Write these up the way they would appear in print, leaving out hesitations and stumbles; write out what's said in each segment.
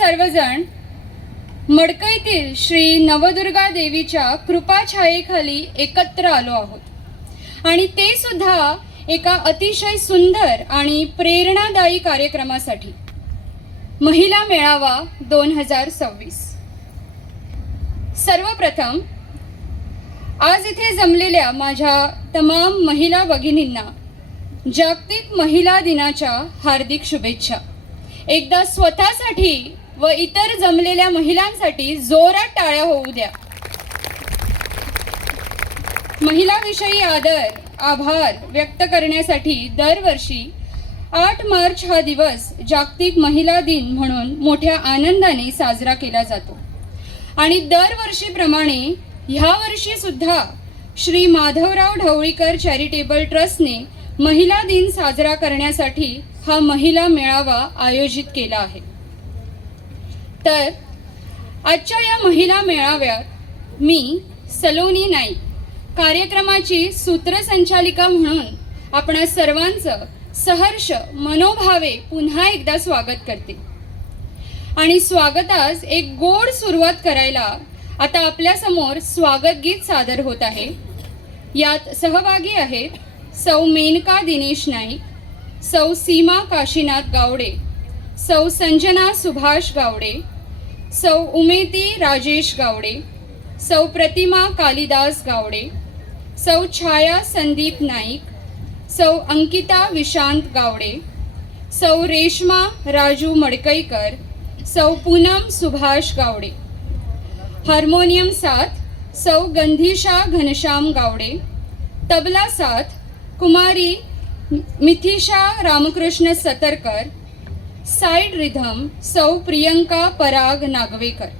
सर्वजण मडकईतील श्री नवदुर्गा देवीच्या कृपाछायेखाली एकत्र आलो आहोत आणि ते सुद्धा एका अतिशय सुंदर आणि प्रेरणादायी कार्यक्रमासाठी, महिला मेळावा 2026। सर्वप्रथम आज इथे जमलेल्या माझ्या तमाम महिला भगिनींना जागतिक महिला दिनाच्या हार्दिक शुभेच्छा। एकदा स्वतःसाठी व इतर जमलेल्या महिलांसाठी जोरात टाळ्या होऊ द्या। महिलाविषयी आदर आभार व्यक्त करण्यासाठी दरवर्षी 8 मार्च हा दिवस जागतिक महिला दिन म्हणून मोठ्या आनंदाने साजरा केला जातो आणि दरवर्षीप्रमाणे ह्या वर्षी सुद्धा श्री माधवराव ढवळीकर चॅरिटेबल ट्रस्टने महिला दिन साजरा करण्यासाठी हा महिला मेळावा आयोजित केला आहे। तर आजच्या या महिला मेळाव्यात मी सलोनी नाईक कार्यक्रमाची सूत्रसंचालिका म्हणून आपणा सर्वांचं सहर्ष मनोभावे पुन्हा एकदा स्वागत करते आणि स्वागतास एक गोड सुरुवात करायला आता आपल्या समोर स्वागत गीत सादर होत आहे। यात सहभागी आहेत सौ मेनका दिनेश नाईक, सौ सीमा काशीनाथ गावडे, सौ संजना सुभाष गावडे, सौ उमेती राजेश गावडे, सौ प्रतिमा कालिदास गावडे, सौ छाया संदीप नाईक, सौ अंकिता विशांत गावडे, सौ रेश्मा राजू मडकईकर, सौ पूनम सुभाष गावडे। हार्मोनियम साथ सौ गंधीशा घनश्याम गावडे, तबला साथ कुमारी मिथिशा रामकृष्ण सतरकर, साइड रिधम सौ प्रियंका पराग नागवेकर।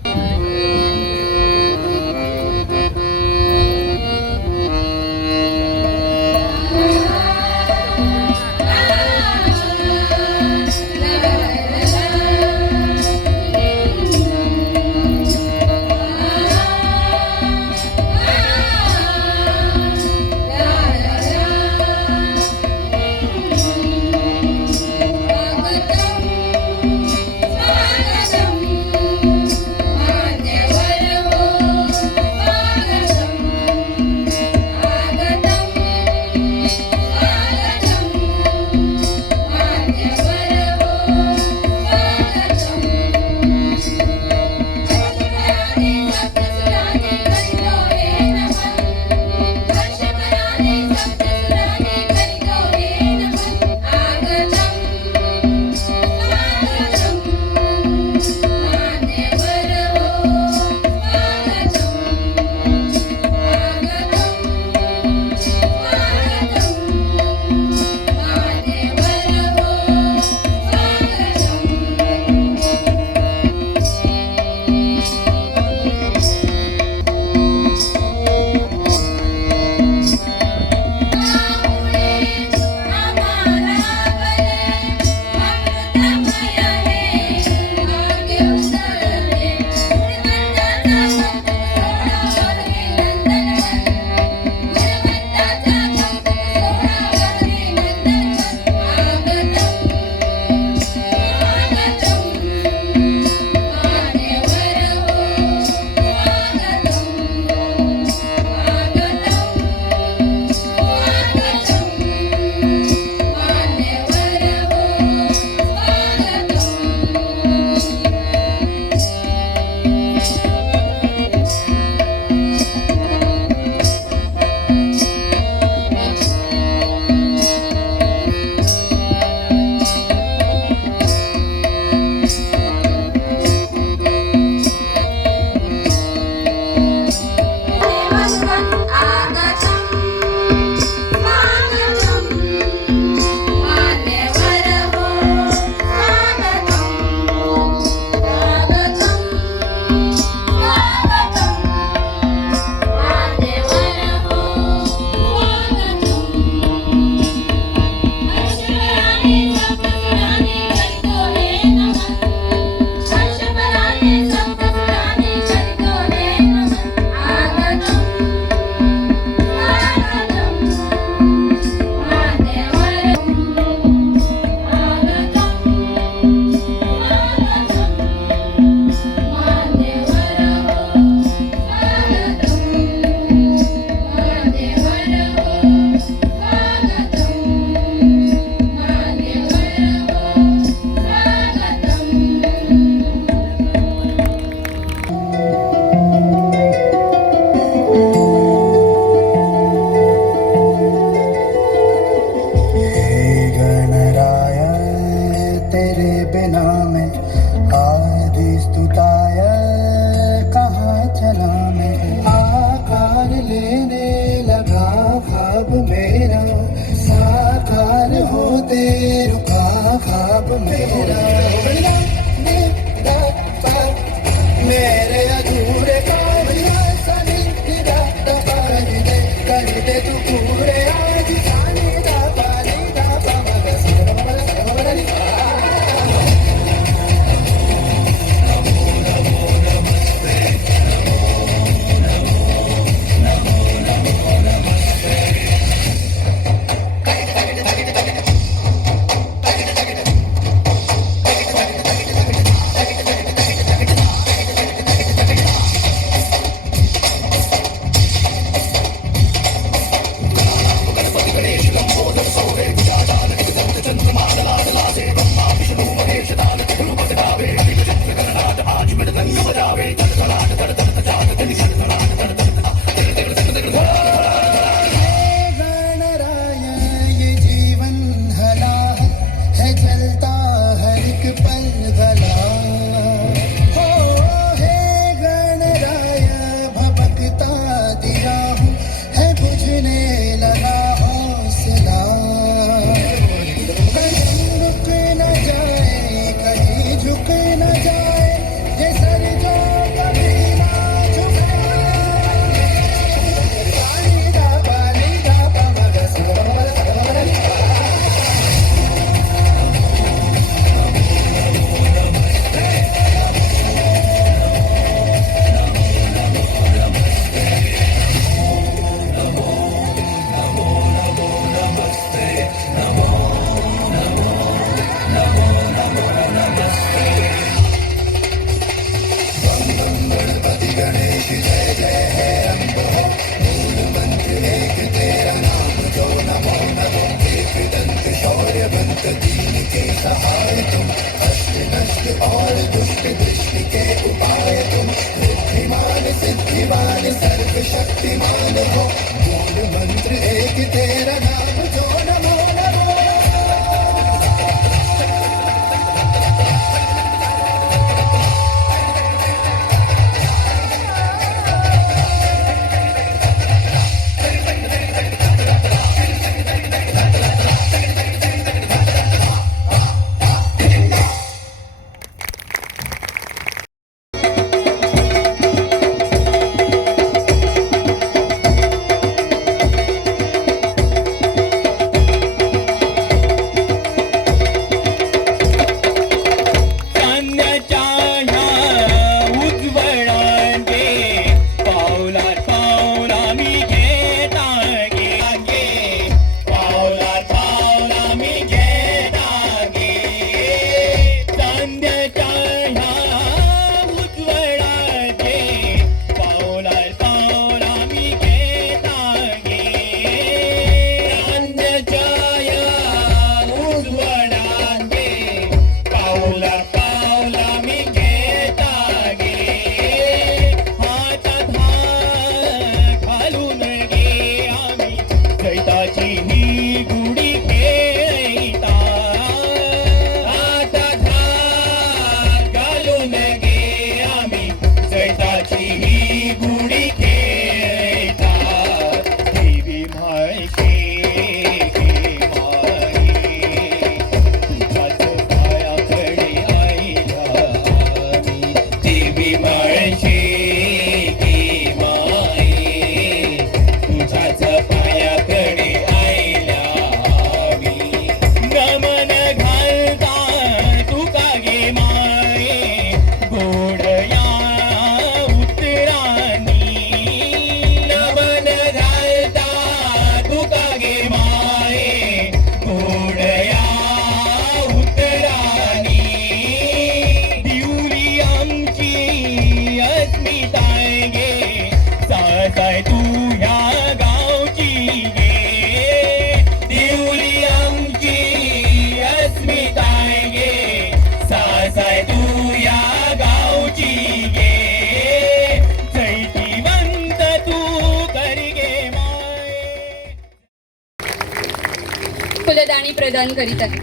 प्रदान करीत आहे.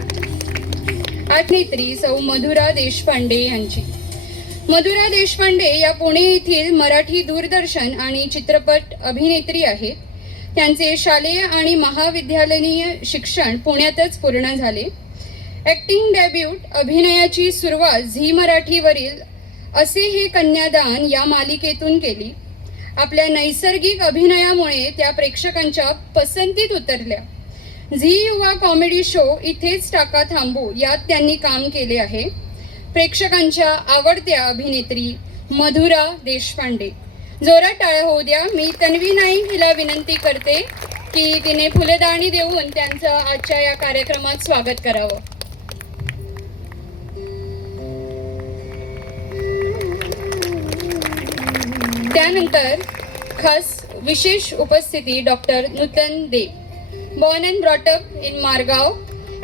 अभिनेत्री सौ मधुरा देशपांडे यांची. मधुरा देशपांडे या पुणे येथील मराठी दूरदर्शन आणि चित्रपट अभिनेत्री आहेत. त्यांचे शालेय आणि महाविद्यालयीन शिक्षण पुण्यातच पूर्ण झाले. ॲक्टिंग डेब्यूट अभिनयाची सुरुवात झी मराठीवरील असे हे कन्यादान या मालिकेतून केली. आपल्या नैसर्गिक अभिनयामुळे त्या प्रेक्षकांच्या पसंतीत उतरल्या. झी युवा कॉमेडी शो इथेच टाका थांबू यात त्यांनी काम केले आहे. प्रेक्षकांच्या आवडत्या अभिनेत्री मधुरा देशपांडे. जोरात टाळ्या होऊ द्या. मी तन्वी नाईक हिला विनंती करते की तिने फुलदाणी देऊन त्यांचं आजच्या या कार्यक्रमात स्वागत करावं. त्यानंतर खास विशेष उपस्थिती doctor Nutan Dev. Born and brought up in Margao,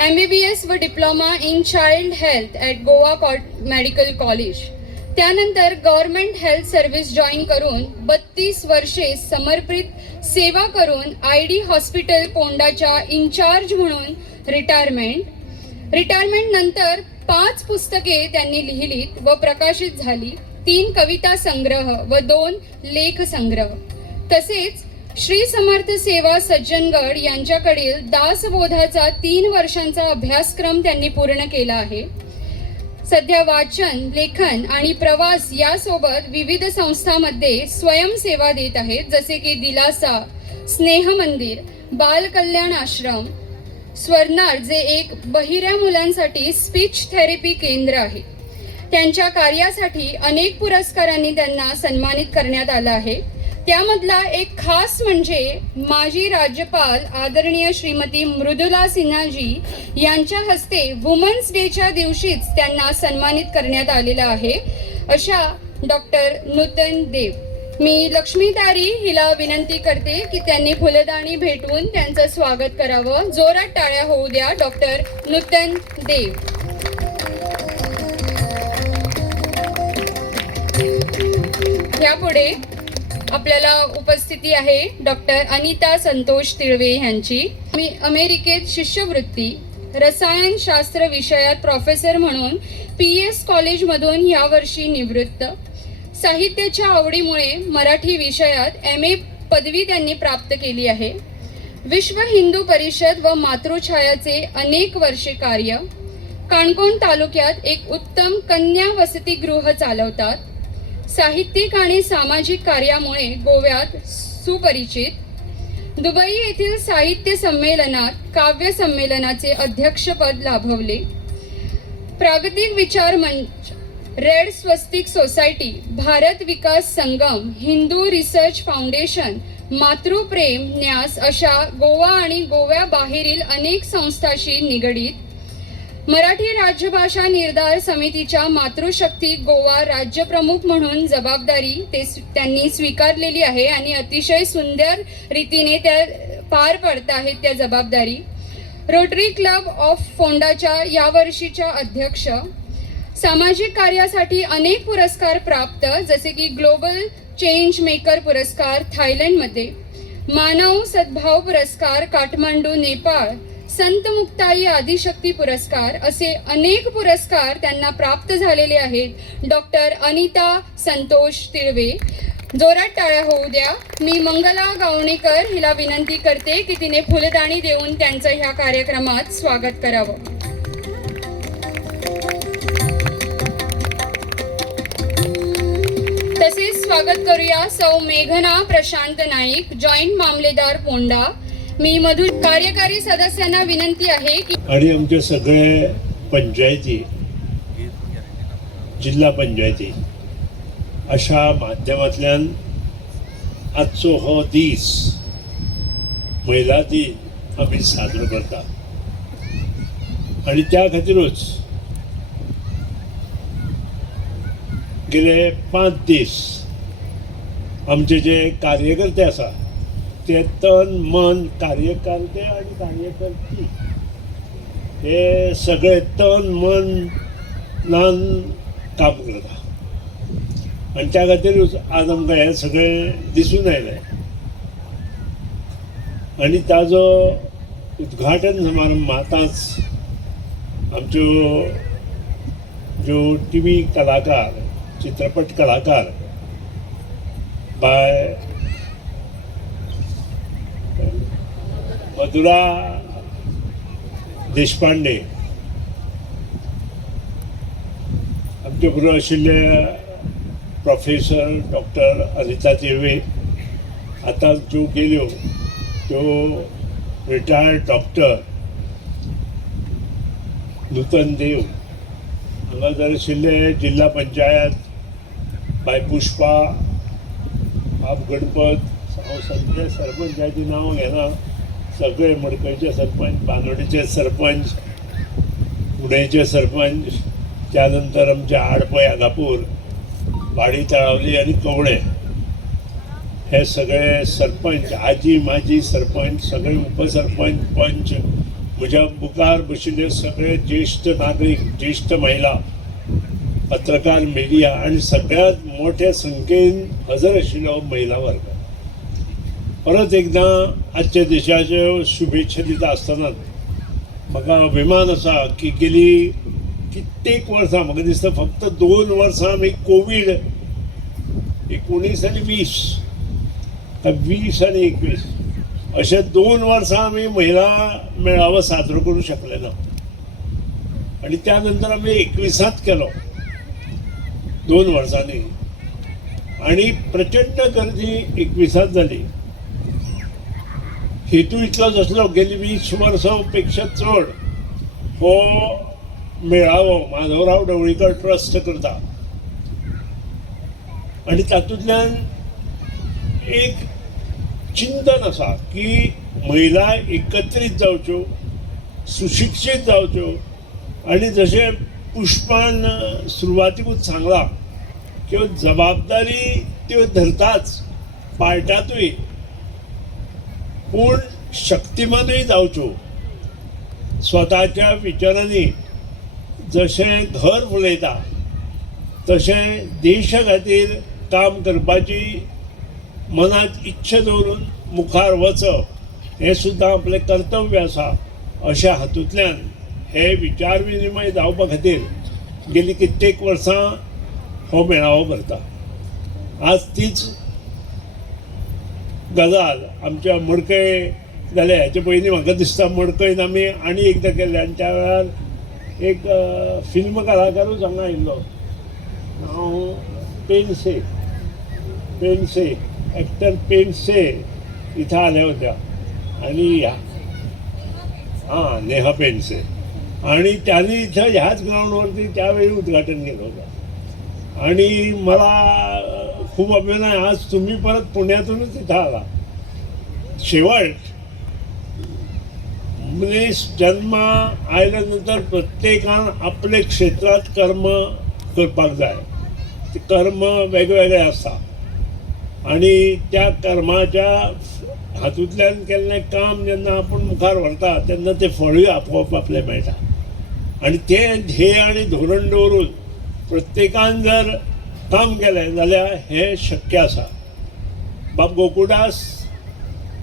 MBBS व diploma in child health at Goa Medical College. त्यानंतर गव्हर्नमेंट हेल्थ सर्व्हिस जॉईन करून 32 वर्षे समर्पित सेवा करून ID हॉस्पिटल कोंडाच्या इन्चार्ज म्हणून रिटायरमेंट नंतर 5 पुस्तके त्यांनी लिहिलीत व प्रकाशित झाली. 3 कविता संग्रह व 2 लेख संग्रह. तसेच श्री समर्थ सेवा सज्जनगड यांच्याकडील दासबोधाचा 3 वर्षांचा अभ्यासक्रम त्यांनी पूर्ण केला आहे. सध्या वाचन, लेखन आणि प्रवास यासोबत विविध संस्थांमध्ये स्वयंसेवा देत आहेत, जसे की दिलासा, स्नेह मंदिर, बाल कल्याण आश्रम, स्वर्णार जे एक बहिऱ्या मुलांसाठी स्पीच थेरपी केंद्र आहे. त्यांच्या कार्यासाठी अनेक पुरस्कारांनी त्यांना सन्मानित करण्यात आलं आहे. त्यामधला एक खास म्हणजे माजी राज्यपाल आदरणीय श्रीमती मृदुला सिन्हाजी यांच्या हस्ते वुमन्स डेच्या दिवशीच त्यांना सन्मानित करण्यात आलेलं आहे. अशा डॉक्टर नूतन देव. मी लक्ष्मी तारी हिला विनंती करते की त्यांनी फुलदाणी भेटून त्यांचं स्वागत करावं. जोरात टाळ्या होऊ द्या डॉक्टर नूतन देव. यापुढे आपल्याला उपस्थिती आहे डॉक्टर अनिता संतोष तिळवे यांची. मी अमेरिकेत शिष्यवृत्ती रसायनशास्त्र विषयात प्रोफेसर म्हणून PS कॉलेजमधून यावर्षी निवृत्त. साहित्याच्या आवडीमुळे मराठी विषयात MA पदवी त्यांनी प्राप्त केली आहे. विश्व हिंदू परिषद व मातृछायाचे अनेक वर्षे कार्य. काणकोण तालुक्यात एक उत्तम कन्या वसतिगृह चालवतात. साहित्यिक आणि सामाजिक कार्यामुळे गोव्यात सुपरिचित. दुबई येथील साहित्य संमेलनात काव्य संमेलनाचे अध्यक्षपद लाभवले. प्रागतिक विचार मंच, रेड स्वस्तिक सोसायटी, भारत विकास संगम, हिंदू रिसर्च फाउंडेशन, मातृप्रेम न्यास अशा गोवा आणि गोव्याबाहेरील अनेक संस्थांशी निगडीत. मराठी राज्यभाषा निर्धार समितीच्या मातृशक्ती गोवा राज्यप्रमुख म्हणून जबाबदारी त्यांनी स्वीकारलेली आहे आणि अतिशय सुंदर रीतीने त्या पार पडत आहेत त्या जबाबदारी. रोटरी क्लब ऑफ फोंडाच्या यावर्षीच्या अध्यक्ष. सामाजिक कार्यासाठी अनेक पुरस्कार प्राप्त, जसे की ग्लोबल चेंज मेकर पुरस्कार थायलंडमध्ये, मानव सद्भाव पुरस्कार काठमांडू नेपाळ, संत मुक्ताई आदिशक्ती पुरस्कार असे अनेक पुरस्कार त्यांना प्राप्त झालेले आहेत. डॉक्टर अनिता संतोष तिळवे. जोरात टाळ्या होऊ द्या. मी मंगला गावणेकर हिला विनंती करते की तिने फुलदाणी देऊन त्यांचं ह्या कार्यक्रमात स्वागत करावं. तसेच स्वागत करूया सौ मेघना प्रशांत नाईक, जॉईंट मामलेदार पोंडा. मी मधुर कार्यकारी सदस्यांना विनंती आहे की आणि आमचे सगळे पंचायती, जिल्हा पंचायती अशा माध्यमांतल्यान आजचो हो दीस महिला दिन आमी साजरो करता. आणि त्या खातीरूच गेले 5 दीस आमचे जे कार्यकर्ते आसा ते तन मन, कार्यकर्ते आणि कार्यकर्ती हे सगळे तन मनान काम करता. आणि त्या खातीरूच आज आमकां हे सगळें दिसून आयलें. आणि ताजो उद्घाटन समारंभातच आमच्यो ज्यो टी व्ही कलाकार, चित्रपट कलाकार बाय मधुरा देशपांडे, आमचे बरोबर आशिल्ले प्रोफेसर डॉक्टर अनिता देवे, आतां ज्यो गेल्यो त्यो रिटायर्ड डॉक्टर नूतन देव, हांगा जर आशिल्ले जिल्हा पंचायत बाय पुष्पा, आप गणपत, हांव सगळे सरपंचाची नांव घेना, सगळे मडकयचे सरपंच, बांदोडेचे सरपंच, पुणेचे सरपंच, त्यानंतर आमचे आडपय आगापूर, वाडी तळावली आणि कवळे, हे सगळे सरपंच, आजी माजी सरपंच, सगळे उपसरपंच, पंच, म्हज्या मुखार बशिल्ले सगळे ज्येष्ठ नागरीक, ज्येष्ठ महिला, पत्रकार, मिडिया आणि सगळ्यात मोठ्या संख्येन हजर आशिल्लो महिला वर्ग, परत एकदा आजच्या देशाच्यो शुभेच्छा दिता आसतना म्हाका अभिमान आसा की गेली कित्येक वर्सां, म्हाका दिसता फक्त 2 वर्सां आमी कोविड 19 आणि 20 आणि 21 अशे 2 वर्सां आमी महिला मेळावो साजरो करूं शकले ना, आणि त्यानंतर आमी 21 केलो 2 वर्सांनी, आणि प्रचंड गर्दी 21 जाली. हेतू इतलोच आसलो, गेली 20 वर्सां पेक्षा चड हो मेळावो माधवराव ढवळीकर ट्रस्ट करता, आणि तातूंतल्यान एक चिंतन आसा की महिला एकत्रीत जावच्यो, सुशिक्षीत जावच्यो, आणि जशें पुष्पान सुरवातीकूच सांगला की जबाबदारी त्यो धरताच, पाळटातूय, पूण शक्तिमानूय जावच्यो. स्वताच्या विचारांनी जशें घर फुलयता तशें देशा खातीर काम करपाची मनात इच्छा दवरून मुखार वचप हें सुद्दां आपलें कर्तव्य आसा. अशा हातूंतल्यान हे विचार विनिमय जावपा खातीर गेली कित्येक वर्सां हो मेळावो करता. आज तीच गजाल आमच्या मडकय जालें, हेचे पयलीं म्हाका दिसता मडकयन आमी आनी एकदां केल्लें, आनी त्या वेळार एक फिल्म कलाकारूच हांगा आयिल्लो, हांव पेनसे एक्टर पेनसे इथं आल्या होत्या, आणि नेहा पेनसे, आणि त्यांनी इथं ह्याच ग्राउंडवरती त्यावेळी उद्घाटन केलं होतं. आणि मला खूप अभिमान आहे, आज तुम्ही परत पुण्यातूनच इथं आला. शेवट मनीस जन्म आयल्यानंतर प्रत्येकान आपले क्षेत्रात कर्म करपाक जाय. ते कर्म वेगवेगळे आसता, आणि त्या कर्माच्या हातूंतल्यान केल्लें काम जेन्ना आपूण मुखार व्हरता तेन्ना ते फळूय आपोआप आपले मेळटा. आणि ते ध्येय आणि धोरण दवरून प्रत्येकान जर काम केलें जाल्यार हें शक्य आसा. बाब गोकुळदास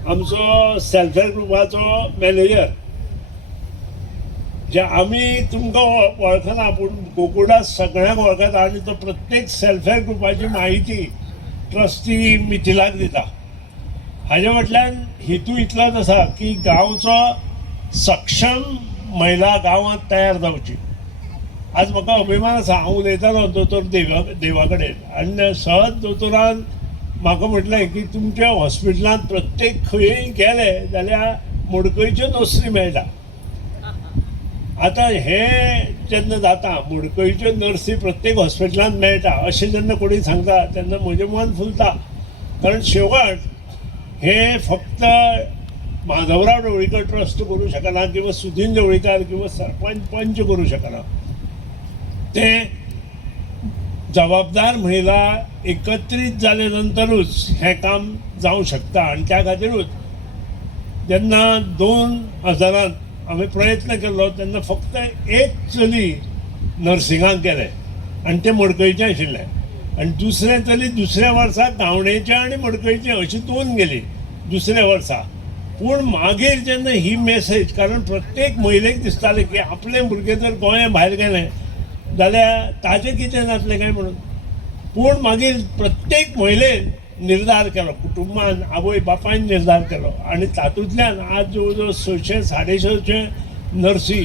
आमचो सेल्फ हेल्प ग्रुपाचो मॅनेजर, जे आमी तुमकां वळखना पूण गोकुळदास सगळ्यांक वळखता, आनी तो प्रत्येक सेल्फ हेल्प ग्रुपाची म्हायती ट्रस्टी मिथिलाक दिता. हाजे फाटल्यान हेतू इतलोच आसा की गांवचो सक्षम महिला गांवांत तयार जावची. आज म्हाका अभिमान आसा, हांव उलयतालो दोतोर देवा कडेन, आनी सहज दोतोरान म्हाका म्हटलें की तुमच्या हॉस्पिटलांत प्रत्येक खंयय गेले जाल्यार मडकयच्यो नर्सी मेळटा. आतां हें जेन्ना जाता, मडकयच्यो नर्सी प्रत्येक हॉस्पिटलांत मेळटा अशें जेन्ना कोणी सांगता तेन्ना म्हजें मन फुलता. कारण शेवट हे फक्त माधवराव ढवळीकर ट्रस्ट करूं शकना, किंवा सुधीन ढवळीकर किंवा सरपंच पंच करूं शकना. ते जबाबदार महिला एकत्रीत जाले नंतरूच हें काम जावं शकता. आनी त्या खातीरूच जेन्ना 2000 आमी प्रयत्न केलो तेन्ना फक्त एक चली नर्सिंगाक गेलें, आनी तें मडकयचें आशिल्लें, आनी दुसरें चली दुसऱ्या वर्सा गावणेचें आनी मडकयचें अशीं 2 गेलीं दुसऱ्या वर्सा. पूण मागीर जेन्ना ही मेसेज, कारण प्रत्येक महिलेक दिसतालें की आपले भुरगे जर गोंया भायर गेले जाल्यार ताजें कितें जातलें काय म्हणून. पूण मागीर प्रत्येक महिलेन निर्धार केलो, कुटुंबान आवय बापायन निर्धार केलो आणि तातूंतल्यान आज जवळ जवळ 600-650 नर्सी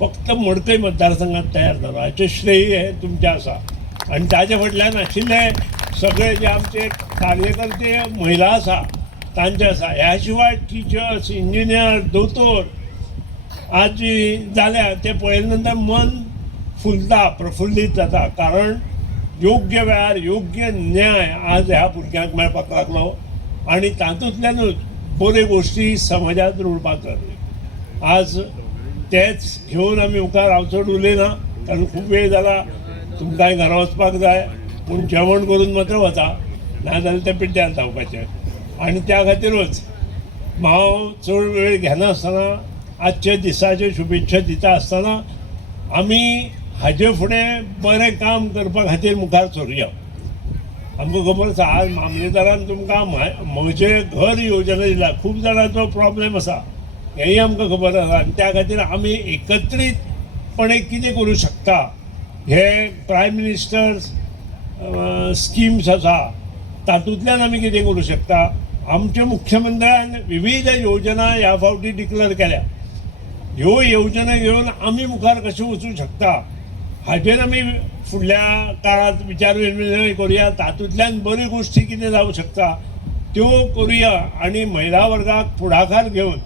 फक्त मडकय मतदारसंघात तयार जालो. हाचें श्रेय हे तुमचें आसा. आणि ताजे फाटल्यान आशिल्ले सगळे जे आमचे कार्यकर्ते महिला आसा तांचे आसा. ह्या शिवाय टिचर्स, इंजिनियर, दोतोर आज जी जाल्या ते पळयले नंतर मन फुलता, प्रफुल्लीत जाता. कारण योग्य वेळार योग्य न्याय आज ह्या भुरग्यांक मेळपाक लागलो आणि तातूंतल्यानूच बऱ्यो गोश्टी समाजांत रुळपाक लागल्यो. आज तेच घेवन आमी मुखार हांव चड उलयना, कारण खूब वेळ जाला, तुमकांय घरा वचपाक जाय. पूण जेवण करून मात्र वता, नाजाल्यार ते पिड्ड्यार धांवपाचें. आणि त्या खातीरूच हांव चड वेळ घेनासतना आजच्या दिसाच्यो शुभेच्छा दिता आसतना आमी हाजे फुडें बरें काम करपा खातीर मुखार सरुया. आमकां खबर आसा आज मामलेदारान तुमकां म्हजें घर योजना दिला. खूब जाणांचो प्रॉब्लेम आसा हेंय आमकां खबर आसा. आनी त्या खातीर आमी एकत्रीतपणे कितें करूं शकता हे प्रायम मिनिस्टर्स स्किम्स आसा तातूंतल्यान आमी कितें करूं शकता. आमच्या मुख्यमंत्र्यान विविध योजना ह्या फावटी डिक्लेअर केल्या. ह्यो योजना घेवन आमी मुखार कशें वचूं शकता हाचेर आमी फुडल्या काळात विचार विनिमय करुया. तातूंतल्यान बऱ्यो गोश्टी कितें जावं शकता त्यो करुया आणि महिला वर्गाक फुडाकार घेवन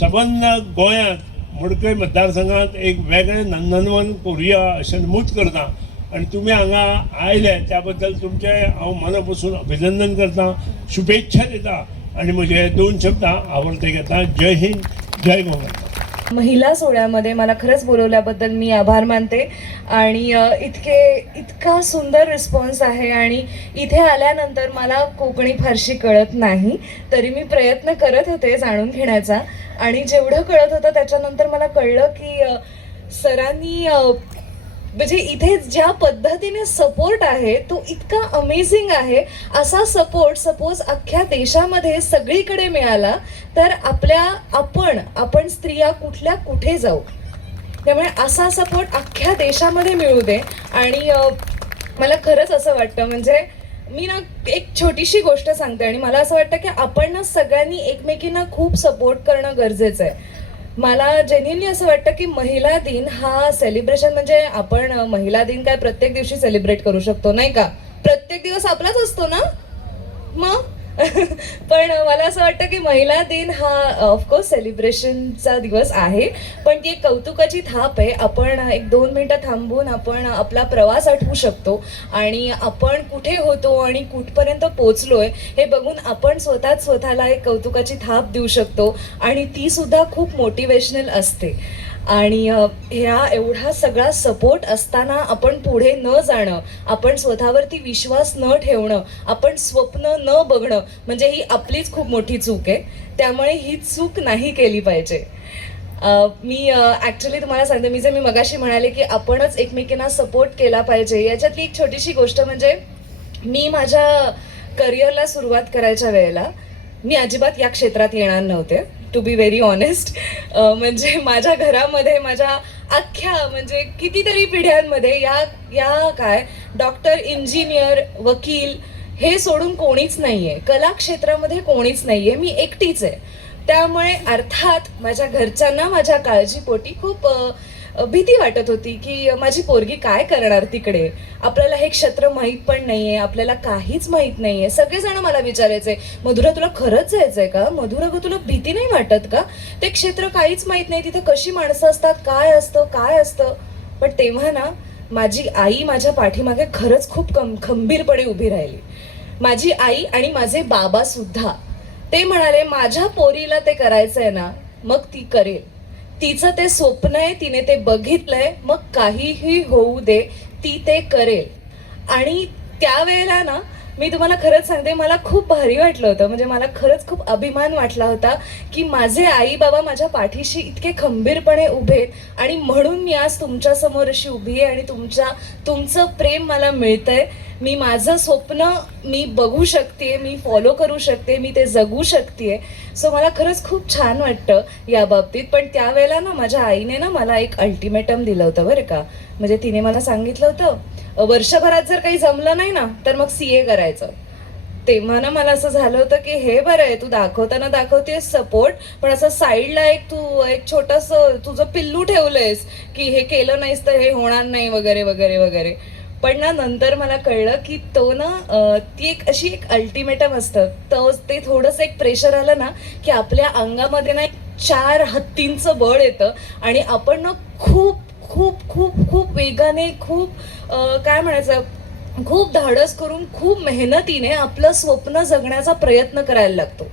सबंद गोंयांत मडकय मतदारसंघात एक वेगळें नंदनवन करुया अशें नमूद करता. आणि तुम्ही हांगा आयले त्या बद्दल तुमचें हांव मनापासून अभिनंदन करता, शुभेच्छा दिता आणि म्हजे 2 शब्द आवडते घेता. जय हिंद, जय गोंय. महिला सोहळ्यामध्ये मला खरंच बोलवल्याबद्दल मी आभार मानते. आणि इतका सुंदर रिस्पॉन्स आहे. आणि इथे आल्यानंतर मला कोकणी फारशी कळत नाही, तरी मी प्रयत्न करत होते जाणून घेण्याचा. आणि जेवढं कळत होतं त्याच्यानंतर मला कळलं की सरांनी म्हणजे इथे ज्या पद्धतीने सपोर्ट आहे तो इतका अमेझिंग आहे. असा सपोर्ट सपोज अख्ख्या देशामध्ये सगळीकडे मिळाला तर आपण स्त्रिया कुठे जाऊ. त्यामुळे असा सपोर्ट अख्ख्या देशामध्ये मिळू दे. आणि मला खरंच असं वाटतं, म्हणजे मी ना एक छोटीशी गोष्ट सांगते आणि मला असं वाटतं की आपण ना सगळ्यांनी एकमेकींना खूप सपोर्ट करणं गरजेचं आहे. मला जेन्युइनली असं वाटतं की महिला दिन हा सेलिब्रेशन, म्हणजे आपण महिला दिन काय प्रत्येक दिवशी सेलिब्रेट करू शकतो नाही का. प्रत्येक दिवस आपलाच असतो ना मग. पण मला असं वाटतं की महिला दिन हा ऑफकोर्स सेलिब्रेशनचा दिवस आहे, पण ती एक कौतुकाची थाप आहे. आपण 1-2 मिनटं थांबून आपण आपला प्रवास आठवू शकतो आणि आपण कुठे होतो आणि कुठपर्यंत पोचलोय हे बघून आपण स्वतःला एक कौतुकाची थाप देऊ शकतो. आणि ती सुद्धा खूप मोटिवेशनल असते. आणि ह्या एवढा सगळा सपोर्ट असताना आपण पुढे न जाणं, आपण स्वतःवरती विश्वास न ठेवणं, आपण स्वप्न न बघणं, म्हणजे ही आपलीच खूप मोठी चूक आहे. त्यामुळे ही चूक नाही केली पाहिजे. मी ॲक्च्युली तुम्हाला सांगते, मी मगाशी म्हणाले की आपणच एकमेकींना सपोर्ट केला पाहिजे. याच्यातली एक छोटीशी गोष्ट म्हणजे मी माझ्या करिअरला सुरुवात करायच्या वेळेला मी अजिबात या क्षेत्रात येणार नव्हते, टू बी व्हेरी ऑनेस्ट. म्हणजे माझ्या घरामध्ये माझ्या अख्ख्या म्हणजे कितीतरी पिढ्यांमध्ये या काय डॉक्टर, इंजिनियर, वकील हे सोडून कोणीच नाही आहे. कला क्षेत्रामध्ये कोणीच नाही आहे, मी एकटीच आहे. त्यामुळे अर्थात माझ्या घरच्यांना माझ्या काळजीपोटी खूप भीती वाटत होती की माझी पोरगी काय करणार तिकडे. आपल्याला हे क्षेत्र माहीत पण नाही आहे, आपल्याला काहीच माहीत नाही आहे. सगळेजण मला विचारायचे, मधुरा तुला खरंच जायचं आहे का? मधुरा गं तुला भीती नाही वाटत का? ते क्षेत्र काहीच माहीत नाही, तिथे कशी माणसं असतात, काय असतं. पण तेव्हा ना माझी आई माझ्या पाठीमागे खरंच खूप खंबीरपणे उभी राहिली. माझी आई आणि माझे बाबा सुद्धा. ते म्हणाले माझ्या पोरीला ते करायचं आहे ना मग ती करेल, तिचं ते स्वप्न आहे, तिने ते बघितलंय, मग काहीही होऊ दे ती ते करेल. आणि त्यावेळेला ना मी तुम्हाला खरंच सांगते, मला खूप भारी वाटलं होतं. म्हणजे मला खरंच खूप अभिमान वाटला होता की माझे आई बाबा माझ्या पाठीशी इतके खंबीरपणे उभे आणि म्हणून मी आज तुमच्यासमोर अशी उभी आहे आणि तुमचं प्रेम मला मिळतंय. मी माझं स्वप्न मी बघू शकते, मी फॉलो करू शकते, मी ते जगू शकते. सो मला खरंच खूप छान वाटतं या बाबतीत. पण त्यावेळेला ना माझ्या आईने ना मला एक अल्टिमेटम दिलं होतं बरं का. म्हणजे तिने मला सांगितलं होतं वर्षभरात जर काही जमलं नाही ना तर मग CA करायचं. तेव्हा ना मला असं झालं होतं की हे बरं आहे, तू दाखवताना दाखवतेस सपोर्ट, पण असं साईडला एक छोटंसं तुझं पिल्लू ठेवलंयस की हे केलं नाहीस तर हे होणार नाही वगैरे वगैरे वगैरे. पण ना नंतर मला कळलं की तो ना ती एक अशी एक अल्टिमेटम असतं. ते थोडंसं एक प्रेशर आलं ना की आपल्या अंगामध्ये ना 4 हत्तींचं बळ येतं आणि आपण ना खूप खूप खूप खूप वेगाने खूप काय म्हणायचं, खूप धाडस करून खूप मेहनतीने आपलं स्वप्न जगण्याचा प्रयत्न करायला लागतो.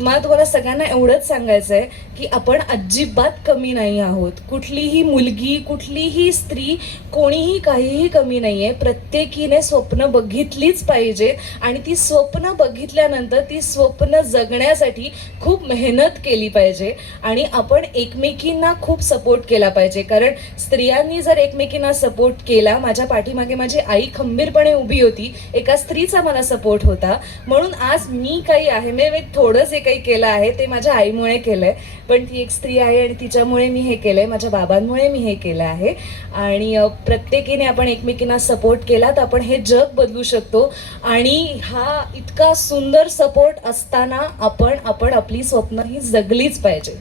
मला तुम्हाला सगळ्यांना एवढंच सांगायचं आहे की आपण अजिबात कमी नाही आहोत. कुठलीही मुलगी, कुठलीही स्त्री, कोणीही काहीही कमी नाही आहे. प्रत्येकीने स्वप्न बघितलीच पाहिजे आणि ती स्वप्न बघितल्यानंतर ती स्वप्न जगण्यासाठी खूप मेहनत केली पाहिजे आणि आपण एकमेकींना खूप सपोर्ट केला पाहिजे. कारण स्त्रियांनी जर एकमेकींना सपोर्ट केला, माझ्या पाठीमागे माझी आई खंबीरपणे उभी होती, एका स्त्रीचा मला सपोर्ट होता, म्हणून आज मी काही आहे, मी थोडं जे काही केलं आहे ते माझ्या आईमुळे केलंय. पण ती एक स्त्री आहे आणि तिच्यामुळे मी हे केलंय, माझ्या बाबांमुळे मी हे केलं आहे. आणि प्रत्येकीने आपण एकमेकींना सपोर्ट केला तर आपण हे जग बदलू शकतो. आणि हा इतका सुंदर सपोर्ट असताना आपण आपली स्वप्न ही जगलीच पाहिजे.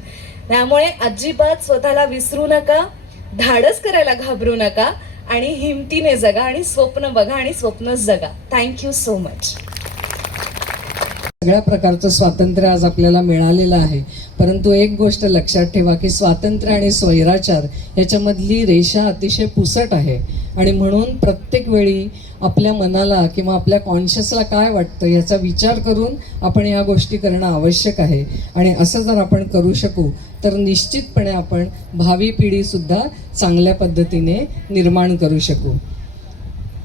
त्यामुळे अजिबात स्वतःला विसरू नका, धाडस करायला घाबरू नका आणि हिमतीने जगा आणि स्वप्न बघा आणि स्वप्न जगा. Thank you so much. सगळ्या प्रकारचं स्वातंत्र्य आज आपल्याला मिळालेलं आहे. परंतु एक गोष्ट लक्षात ठेवा की स्वातंत्र्य आणि स्वैराचार याच्यामधली रेषा अतिशय पुसट आहे. आणि म्हणून प्रत्येक वेळी आपल्या मनाला किंवा आपल्या कॉन्शियसला काय वाटतं याचा विचार करून आपण या गोष्टी करणं आवश्यक आहे. आणि असं जर आपण करू शकू तर निश्चितपणे आपण भावी पिढीसुद्धा चांगल्या पद्धतीने निर्माण करू शकू.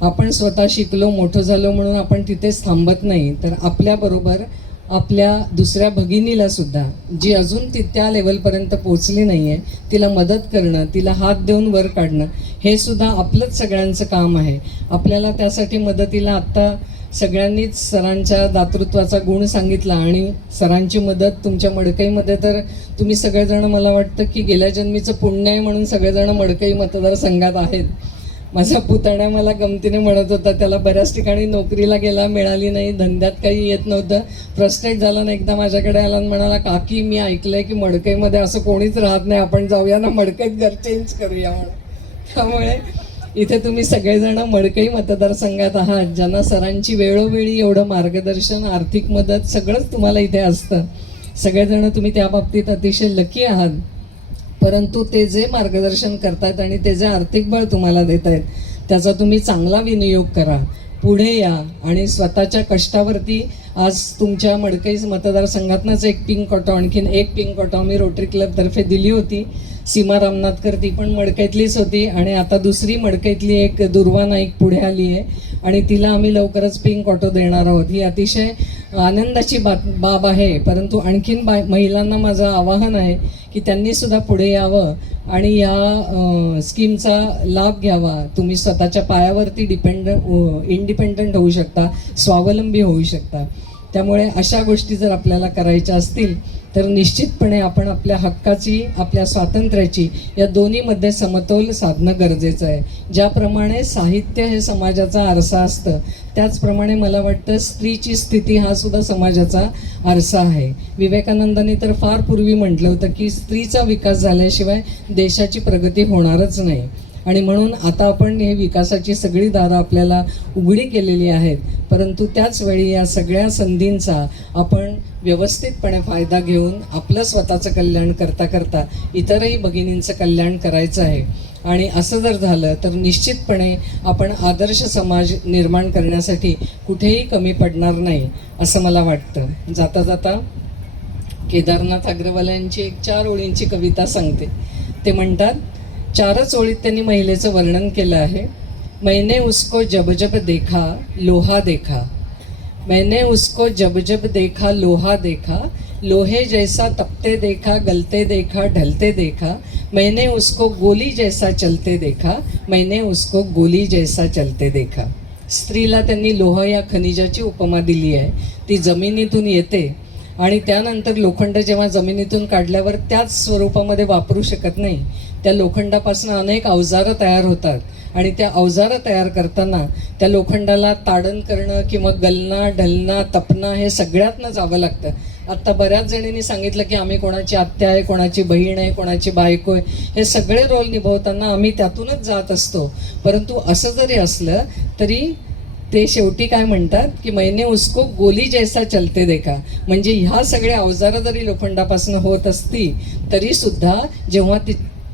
आपण स्वतः शिकलो, मोठं झालो म्हणून आपण तिथेच थांबत नाही, तर आपल्याबरोबर आपल्या दुसऱ्या भगिनीला सुद्धा, जी अजून त्या लेवलपर्यंत पोचली नाही आहे, तिला मदत करणं, तिला हात देऊन वर काढणं, हे सुद्धा आपलंच सगळ्यांचं काम आहे. आपल्याला त्यासाठी मदतीला आत्ता सगळ्यांनीच सरांच्या दातृत्वाचा गुण सांगितला आणि सरांची मदत तुमच्या मडकईमध्ये, तर तुम्ही सगळेजण मला वाटतं की गेल्या जन्मीचं पुण्य आहे म्हणून सगळेजण मडकई मतदारसंघात आहेत. माझा पुतण्या मला गमतीने म्हणत होता, त्याला बऱ्याच ठिकाणी नोकरीला गेला, मिळाली नाही, धंद्यात काही येत नव्हतं, फ्रस्ट्रेट झाला ना, एकदा माझ्याकडे आला आणि म्हणाला, काकी मी ऐकलंय की मडकईमध्ये असं कोणीच राहत नाही, आपण जाऊया ना मडकईत, घर चेंज करूया म्हणून. त्यामुळे इथे तुम्ही सगळेजण मडकई मतदारसंघात आहात, ज्यांना सरांची वेळोवेळी एवढं मार्गदर्शन, आर्थिक मदत सगळंच तुम्हाला इथे असतं. सगळेजण तुम्ही त्या बाबतीत अतिशय लकी आहात. परंतु ते जे मार्गदर्शन करतायत आणि ते जे आर्थिक बळ तुम्हाला देत आहेत त्याचा तुम्ही चांगला विनियोग करा, पुढे या आणि स्वतःच्या कष्टावरती आज तुमच्या मडकई मतदारसंघातनंच एक पिंक ऑटो, आणखीन एक पिंक ऑटो मी रोटरी क्लबतर्फे दिली होती. सीमा रामनाथकर ती पण मडकईतलीच होती आणि आता दुसरी मडकईतली एक दुर्वा नाईक पुढे आली आहे आणि तिला आम्ही लवकरच पिंक ऑटो देणार आहोत. ही अतिशय आनंदाची बाब आहे. परंतु आणखीन महिलांना माझं आवाहन आहे की त्यांनी सुद्धा पुढे यावं आणि या स्कीमचा लाभ घ्यावा. तुम्ही स्वतःच्या पायावरती इंडिपेंडंट होऊ शकता, स्वावलंबी होऊ शकता. त्यामुळे अशा गोष्टी जर आपल्याला करायच्या असतील तर निश्चितपणे आपण आपल्या हक्काची, आपल्या स्वातंत्र्याची या दोन्हीमध्ये समतोल साधणं गरजेचं आहे. ज्याप्रमाणे साहित्य हे समाजाचा आरसा असतं त्याचप्रमाणे मला वाटतं स्त्रीची स्थिती हा सुद्धा समाजाचा आरसा आहे. विवेकानंदांनी तर फार पूर्वी म्हटलं होतं की स्त्रीचा विकास झाल्याशिवाय देशाची प्रगती होणारच नाही. आणि म्हणून आता आपण हे विकासाची सगळी दारं आपल्याला उघडी केलेली आहेत. परंतु त्याचवेळी या सगळ्या संधींचा आपण व्यवस्थितपणे फायदा घेऊन आपलं स्वतःचं कल्याण करता करता इतरही भगिनींचं कल्याण करायचं आहे. आणि असं जर झालं तर निश्चितपणे आपण आदर्श समाज निर्माण करण्यासाठी कुठेही कमी पडणार नाही असं मला वाटतं. जाता जाता केदारनाथ अग्रवाल यांची एक 4 ओळींची कविता सांगते. ते म्हणतात, 4च ओळीत त्यांनी महिलेचं वर्णन केलं आहे. मैंने उसको जब जब देखा लोहा देखा, मैंने उसको जब जब देखा लोहा देखा, लोहे जैसा तपते देखा, गलते देखा, ढलते देखा, मैंने उसको गोली जैसा चलते देखा, मैंने उसको गोली जैसा चलते देखा. स्त्रीला त्यांनी लोह या खनिजाची उपमा दिली आहे. ती जमिनीतून येते आणि त्यानंतर लोखंड जेव्हा जमिनीतून काढल्यावर त्याच स्वरूपामध्ये वापरू शकत नाही. त्या लोखंडापासून अनेक अवजारं तयार होतात आणि त्या अवजारं तयार करताना त्या लोखंडाला ताडण करणं किंवा गलना ढलना तपणं हे सगळ्यातनं जावं लागतं. आत्ता बऱ्याच जणींनी सांगितलं की आम्ही कोणाची आत्या आहे, कोणाची बहीण आहे, कोणाची बायको आहे, हे सगळे रोल निभवताना आम्ही त्यातूनच जात असतो. परंतु असं जरी असलं तरी ते शेवटी काय म्हणतात की मैंने उसको गोली जैसा चलते देखा. म्हणजे ह्या सगळ्या अवजारं जरी लोखंडापासून होत असती तरीसुद्धा जेव्हा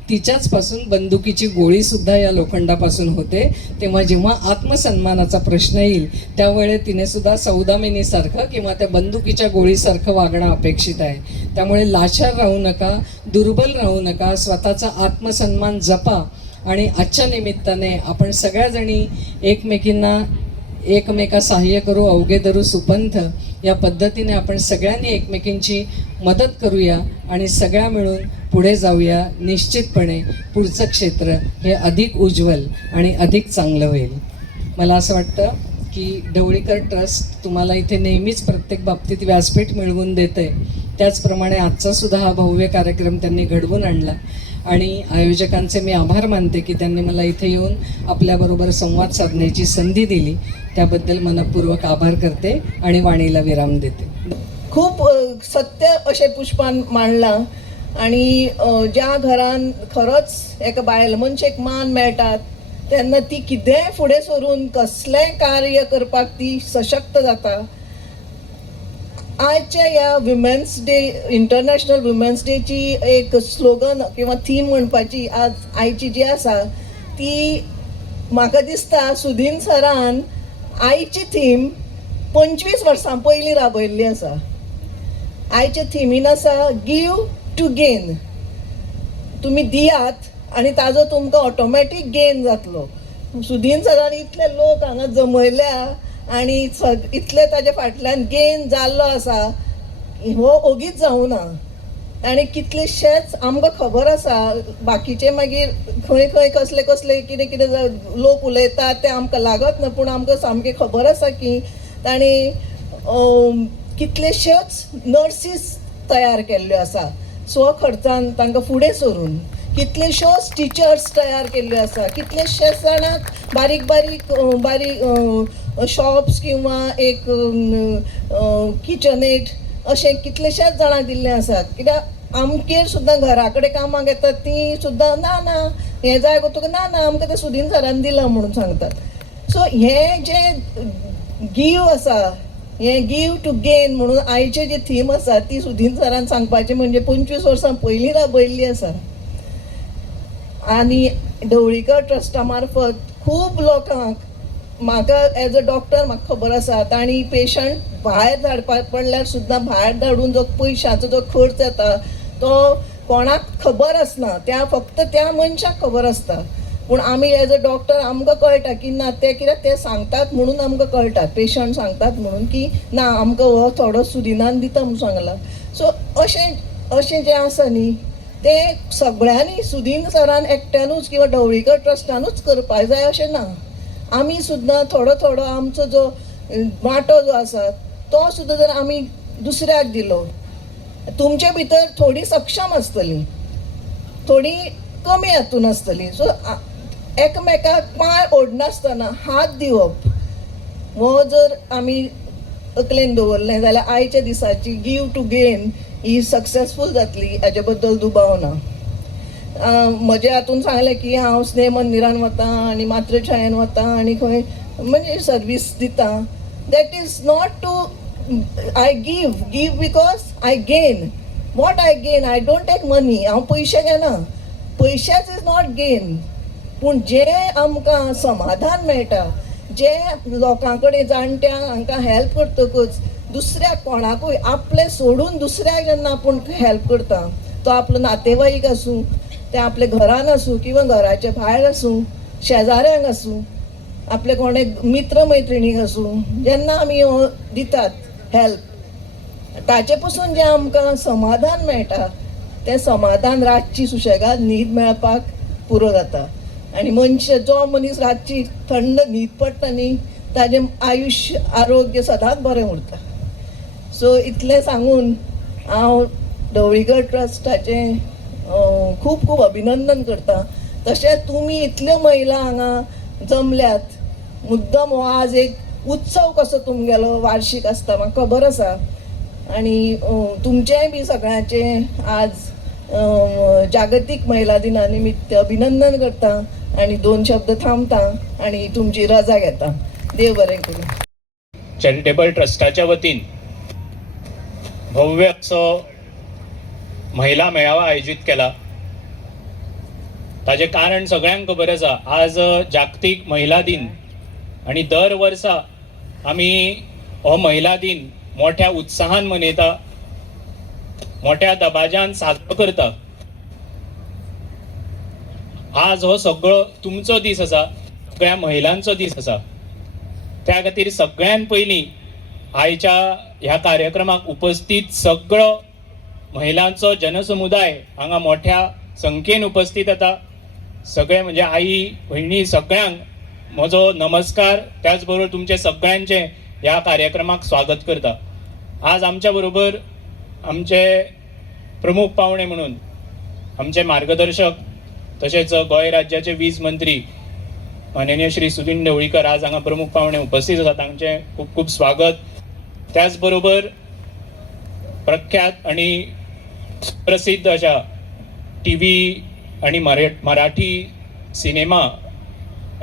तिच्याचपासून बंदुकीची गोळीसुद्धा या लोखंडापासून होते, तेव्हा जेव्हा आत्मसन्मानाचा प्रश्न येईल त्यावेळी तिने सुद्धा सौदामिनीसारखं किंवा त्या बंदुकीच्या गोळीसारखं वागणं अपेक्षित आहे. त्यामुळे लाचार राहू नका, दुर्बल राहू नका, स्वतःचा आत्मसन्मान जपा आणि आजच्या निमित्ताने आपण सगळ्याजणी एकमेका सहाय्य करू अवघे धरू सुपंथ या पद्धतीने आपण सगळ्यांनी एकमेकींची मदत करूया आणि सगळ्या मिळून पुढे जाऊया. निश्चितपणे पुढचं क्षेत्र हे अधिक उज्ज्वल आणि अधिक चांगलं होईल. मला असं वाटतं की ढवळीकर ट्रस्ट तुम्हाला इथे नेहमीच प्रत्येक बाबतीत व्यासपीठ मिळवून देते. त्याचप्रमाणे आजचा सुद्धा हा भव्य कार्यक्रम त्यांनी घडवून आणला आणि आयोजकांचे मी आभार मानते की त्यांनी मला इथे येऊन आपल्याबरोबर संवाद साधण्याची संधी दिली. त्याबद्दल मनपूर्वक आभार करते आणि वाणीला विराम देते. खूप सत्य अशें पुष्पान मांडलां आणि ज्या घरान खरोच एका बायल मनशेक मान मेळटात तेन्ना ती कितेंय फुडें सरून कसलेंय कार्य करपाक ती सशक्त जाता. आजच्या ह्या विमेन्स डे, इंटरनॅशनल विमेन्स डेची एक स्लोगन किंवा थीम म्हणपाची आज आयची जी आसा ती म्हाका दिसता सुधीन सरान आयची थीम 25 वर्सां पयलीं राबयल्ली आसा. आयच्या थिमीन आसा गिव टू गेन. तुमी दियात आनी ताजो तुमकां ऑटोमॅटीक गेन जातलो. सुधीन सरान इतले लोक हांगा जमयल्या आनी इतले ताजे फाटल्यान गेन जाल्लो आसा हो ओगीच जावना. आनी कितलेशेच आमकां खबर आसा बाकीचे मागीर खंय खंय कसले कसले कितें कितें लोक उलयतात ते आमकां लागत ना, पूण आमकां सामकें खबर आसा की तांणी कितलेशेच नर्सीस तयार केल्ल्यो आसा स्वखर्चान तांकां फुडें सरून. कितलेश्योच टिचर्स तयार केल्ल्यो आसा. कितलेशेच जाणांक बारीक बारीक शॉप्स किंवा एक किचनेट अशें कितलेशेच जाणांक दिल्लें आसा. कित्याक आमगेर सुद्दां घरा कडेन कामाक येतात ती सुद्दां ना ना हें जाय गो तुका, ना ना आमकां तें सुधीन सरान दिलां म्हणून सांगतात. सो हें जें गीव आसा, हें गीव टू गेन म्हणून आयचें जी थीम आसा ती सुधीन सरान सांगपाचें म्हणजे 25 वर्सां पयलीं राबयल्ली आसा. आनी ढवळीकर ट्रस्टा मार्फत खूब लोकांक, म्हाका एज अ डॉक्टर म्हाका खबर आसा तांणी पेशंट भायर धाडपाक पडल्यार सुद्दां भायर धाडून जो पयशांचो जो खर्च येता तो कोणाक खबर आसना, त्या फक्त त्या मनशाक खबर आसता. पूण आमी एज अ डॉक्टर आमकां कळटा की ना ते कित्याक ते सांगतात म्हणून आमकां कळटा, पेशंट सांगतात म्हणून की ना आमकां हो थोडो सुदिनान दिता म्हणून सांगला. सो अशें जें आसा न्ही तें सगळ्यांनी सुधीन सरान एकट्यानूच किंवा ढवळीकर ट्रस्टानूच करपाक जाय अशें ना. आमी सुद्दां थोडो थोडो आमचो जो वांटो जो आसा तो सुद्दां जर आमी दुसऱ्याक दिलो, तुमचे भितर थोडी सक्षम आसतली, थोडी कमी हातून आसतली. सो एकमेकाक पांय ओडनासतना हात दिवप हो जर आमी तकलेन दवरलें जाल्यार आयच्या दिसाची गिव टू गेन ही सक्सेसफूल जातली, हाचे बद्दल दुबाव ना. म्हजे हातून सांगलें की हांव स्नेह मंदिरान वतां आनी मातृछायेन वतां आनी खंय म्हणजे सर्वीस दिता. That is not to I give because I gain. What I gain? I don't take money. हांव पयशे घेना. पयशेच इज नॉट गेन. पूण जें आमकां समाधान मेळटा, जे लोकां कडेन जाणट्यांक हांकां हेल्प करतकच दुसऱ्याक कोणाकूय आपले सोडून दुसऱ्याक जेन्ना आपूण हेल्प करता, तो आपलो नातेवाईक आसूं, ते आपले घरान आसूं किंवा घराच्या भायर आसूं, शेजाऱ्यांक आसूं, आपले कोणे मित्र मैत्रिणीक आसूं, जेन्ना आमी दितात हेल्प ताचे पसून जें आमकां समाधान मेळटा तें समाधान रातची सुशेगाद न्हीद मेळपाक पुरो जाता. आनी जो मनीस रातची थंड न्हीद पडटा न्ही ताजें आयुश्य आरोग्य सदांच बरें उरता. सो इतलें सांगून हांव ढवळीकर ट्रस्टाचें खूब खूब अभिनंदन करता. तशेंच तुमी इतल्यो महिला हांगा जमल्यात. मुद्दम हो आज एक उत्सव कसो तुमगेलो वार्षिक आसता म्हाका खबर आसा. आनी तुमचेंय बी सगळ्यांचें आज जागतीक महिला दिना निमित्त अभिनंदन करता आनी 2 शब्द थांबता आनी तुमची रजा घेता. देव बरें करूं. चॅरिटेबल ट्रस्टाच्या वतीन भव्य असो महिला मेळावा आयोजित केला. ताचे कारण सगळ्यांक खबर आसा. आज जागतीक महिला दिन आणि दर वर्सा आमी हो महिला दिन मोठ्या उत्साहान मनयता, मोठ्या दबाज्यान साजरो करता. आज हो सगळो तुमचो दीस आसा, सगळ्या महिलांचो दीस आसा. त्या खातीर सगळ्यान पयलीं आयच्या ह्या कार्यक्रमाक उपस्थित सगळो महिलांचो जनसमुदाय हांगा मोठ्या संख्येन उपस्थित येता. सगळे म्हणजे आई भयणी सगळ्यांक म्हजो नमस्कार. त्याच बरोबर तुमचे सगळ्यांचे ह्या कार्यक्रमाक स्वागत करता. आज आमच्या बरोबर आमचे प्रमुख पावणे म्हणून आमचे मार्गदर्शक तशेंच गोंय राज्याचे वीज मंत्री माननीय श्री सुदीन ढवळीकर आज हांगा प्रमुख पावणे उपस्थित आसात. तांचे खूब खूब स्वागत. त्याच बरोबर प्रख्यात आणि प्रसिद्ध अशा टीव्ही आणि मराठी सिनेमा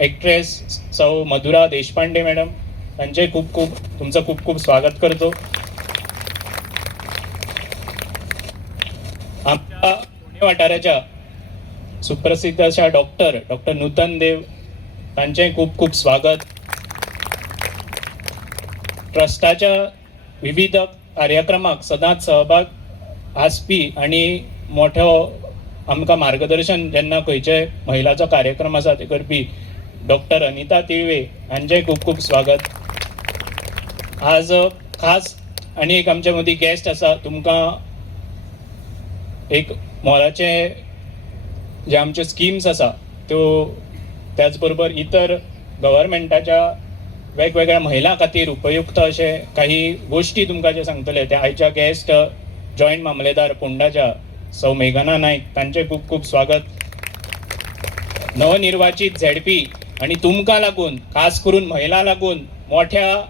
एक्ट्रेस सौ मधुरा देशपांडे मॅडम, त्यांचे तुमचं खूप खूप स्वागत करतो. आमच्या पुणे वाठाराच्या सुप्रसिद्ध अशा डॉक्टर नूतन देव, त्यांचे खूप खूप स्वागत. ट्रस्टाच्या विविध कार्यक्रमाक सदांच सहभाग आसपी आणि मोठो आमकां मार्गदर्शन जेन्ना खंयचे महिलाचो कार्यक्रम आसा ते करपी डॉक्टर अनिता तिळवे, हांचें खूब खूब स्वागत. आज खास आनी एक आमच्या मदीं गेस्ट आसा. तुमकां एक मोलाचे जे आमच्यो स्किम्स आसा त्यो, त्याच बरोबर इतर गव्हर्मेंटाच्या वेगवेगळ्या महिला खातीर उपयुक्त अशे काही गोष्टी तुमकां जे सांगतले ते आयच्या गेस्ट जॉयंट मामलेदार पोंडाच्या सौ मेघना नायक, तांचे खूब खूब स्वागत. नवनिर्वाचित झेडपी आणि तुमकां लागून, खास करून महिला लागून मोठ्या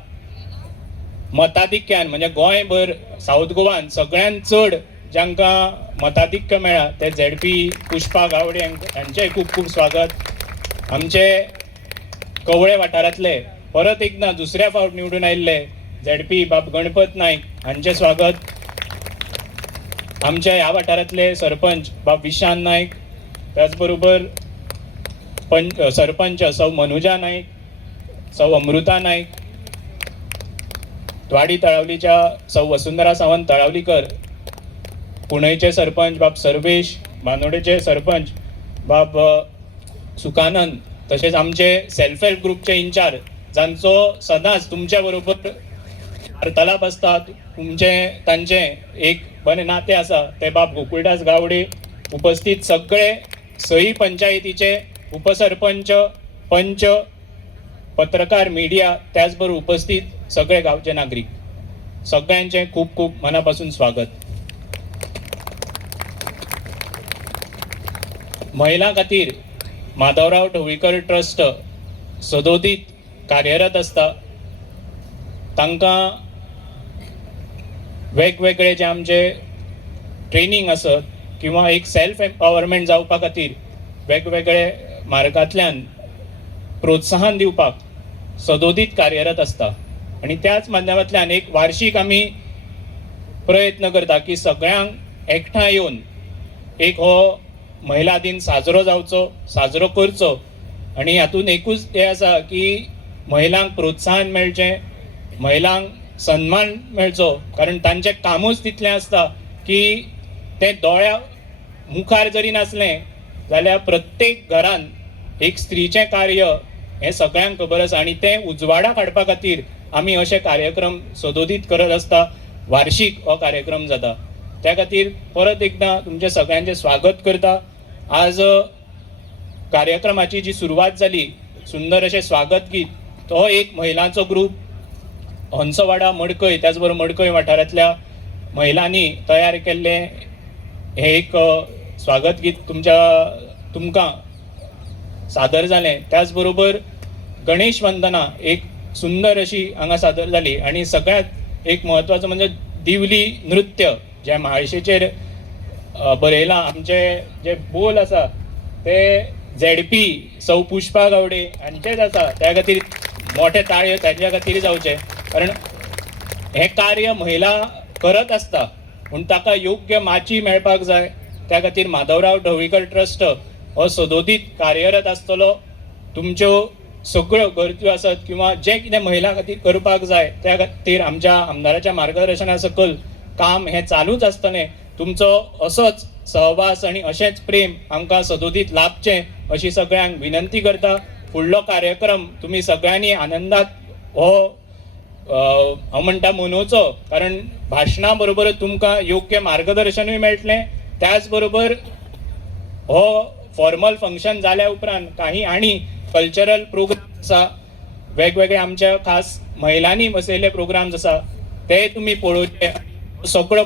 मताधिक्यान म्हणजे गोंयभर साऊथ गोवान सगळ्यांत चड जांकां मताधिक्य मेळ्ळा ते झेडपी पुष्पा गावडे हांचेय खूब खूब स्वागत. आमचे कवळे वाठारांतले परत एकदा दुसऱ्या फावट निवडून आयिल्ले झेडपी बाब गणपत नायक, हांचे स्वागत. आमच्या ह्या वाठारांतले सरपंच बाब विशांत नायक, त्याचबरोबर सरपंच सौ मनुजा नायक, सौ अमृता नायक, वाडी तळावलीच्या सौ वसुंधरा सावंत तळावलीकर, पुणेचे सरपंच बाब सर्वेश, बांदोडेचे सरपंच बाब सुकानंद, तसेच आमचे सेल्फ हेल्प ग्रुपचे इंचार्ज जांचो सदांच तुमच्या बरोबर वार्तालाप आसता, तांचे एक बरें नातें आसा ते बाब गोकुळदास गावडे. उपस्थित सगळे सई पंचायतीचे उपसरपंच, पंच, पत्रकार, मिडिया, त्याचबरोबर उपस्थित सगळे गावचे नागरिक, सगळ्यांचे खूप खूप मनापासून स्वागत. महिला खातीर माधवराव ढवळीकर ट्रस्ट सदोदीत कार्यरत आसता. तांकां वेगवेगळे जे आमचे ट्रेनिंग आसत किंवा एक सेल्फ एम्पावरमेंट जावपा खातीर वेगवेगळे मार्गांतल्यान प्रोत्साहन दिवपाक सदोदीत कार्यरत आसता. आणि त्याच माध्यमांतल्यान एक वार्षिक आमी प्रयत्न करता की सगळ्यांक एकठांय येवन एक हो महिला दिन साजरो करचो. आणि हातून एकूच हे आसा की महिलांक प्रोत्साहन मेळचें, महिलांक सन्मान मेळचो, कारण तांचें कामूच तितलें आसता की तें दोळ्या मुखार जरी नासलें जाल्यार प्रत्येक घरान एक स्त्रीचें कार्य हें सगळ्यांक खबर आसा. आनी तें उजवाडाक हाडपा खातीर आमी अशे कार्यक्रम सदोदीत करत आसता. वार्षिक हो कार्यक्रम जाता. त्या खातीर परत एकदां तुमचे सगळ्यांचे स्वागत करता. आज कार्यक्रमाची जी सुरवात जाली, सुंदर अशें स्वागत गीत तो एक महिलांचो ग्रूप हंसवाडा मडकय त्याच बरोबर मडकय वाठारांतल्या महिलांनी तयार केल्ले हे एक स्वागत गीत तुमकां सादर जालें. त्याच बरोबर गणेश वंदना एक सुंदर अशी हांगा सादर जाली आनी सगळ्यांत एक म्हत्वाचो म्हणजे दिवली नृत्य जे म्हाळशेचेर बरयलां. आमचे जे बोल आसा ते झेडपी सौ पुष्पा गावडे हांचेच आसा. त्या खातीर मोठे ताळयो ताच्या खातीर जावचे, कारण हे कार्य महिला करत आसता पूण ताका योग्य माची मेळपाक जाय. त्या खातीर माधवराव ढवळीकर ट्रस्ट हो सदोदीत कार्यरत आसतलो. तुमच्यो सगळ्यो गरजो आसत किंवा जे कितें महिला खातीर करपाक जाय त्या खातीर आमच्या आमदाराच्या मार्गदर्शना सकयल काम हे चालूच आसतलें. तुमचो असोच सहवास आनी अशेंच प्रेम आमकां सदोदीत लाभचें अशी सगळ्यांक विनंती करता. फुडलो कार्यक्रम तुमी सगळ्यांनी आनंदात हो हांव म्हणटा मनोवचो, कारण भाशणा बरोबर तुमकां योग्य मार्गदर्शनूय मेळटलें. त्याच बरोबर हो फॉर्मल फंक्शन जाल्या उपरांत काही आनी कल्चरल प्रोग्राम आसा, वेगवेगळे आमच्या खास महिलांनी बसयल्ले प्रोग्राम्स आसा ते तुमी पळोवचे. सगळो